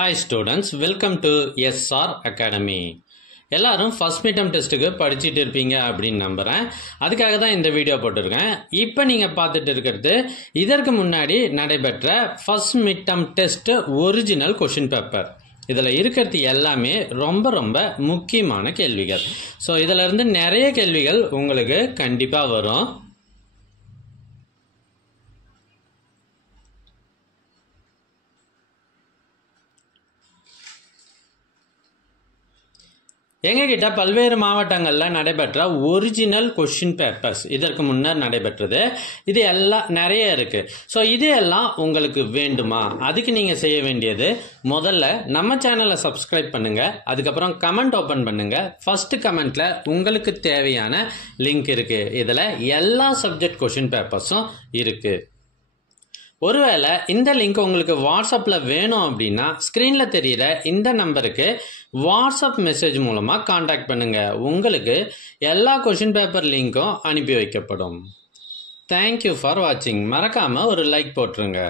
Hi students, welcome to SR Academy. எல்லாரும் first midterm டெஸ்ட்டுக்கு படிச்சிட்டு இருப்பீங்க அப்படின்னு நம்புகிறேன். அதுக்காக தான் இந்த வீடியோ போட்டிருக்கேன். இப்போ நீங்கள் பார்த்துட்டு இருக்கிறது இதற்கு முன்னாடி நடைபெற்ற first midterm test original question paper. இதில் இருக்கிறது எல்லாமே ரொம்ப முக்கியமான கேள்விகள். ஸோ இதில் இருந்து நிறைய கேள்விகள் உங்களுக்கு கண்டிப்பாக வரும். எங்ககிட்ட பல்வேறு மாவட்டங்களில் நடைபெற்ற ஒரிஜினல் கொஷின் பேப்பர்ஸ் இதற்கு முன்னர் நடைபெற்றது. இது எல்லாம் நிறைய இருக்கு. ஸோ இது எல்லாம் உங்களுக்கு வேண்டுமா? அதுக்கு நீங்கள் செய்ய வேண்டியது முதல்ல நம்ம சேனலை சப்ஸ்கிரைப் பண்ணுங்க. அதுக்கப்புறம் கமெண்ட் ஓப்பன் பண்ணுங்க. ஃபர்ஸ்ட் கமெண்ட்ல உங்களுக்கு தேவையான லிங்க் இருக்கு. இதில் எல்லா சப்ஜெக்ட் கொஷின் பேப்பர்ஸும் இருக்கு. ஒருவேளை இந்த லிங்க் உங்களுக்கு வாட்ஸ்அப்பில் வேணும் அப்படின்னா ஸ்க்ரீனில் தெரிகிற இந்த நம்பருக்கு வாட்ஸ்அப் மெசேஜ் மூலமாக காண்டாக்ட் பண்ணுங்கள். உங்களுக்கு எல்லா கொஷின் பேப்பர் லிங்க்கும் அனுப்பி வைக்கப்படும். தேங்க்யூ ஃபார் வாட்சிங். மறக்காமல் ஒரு லைக் போட்டுருங்க.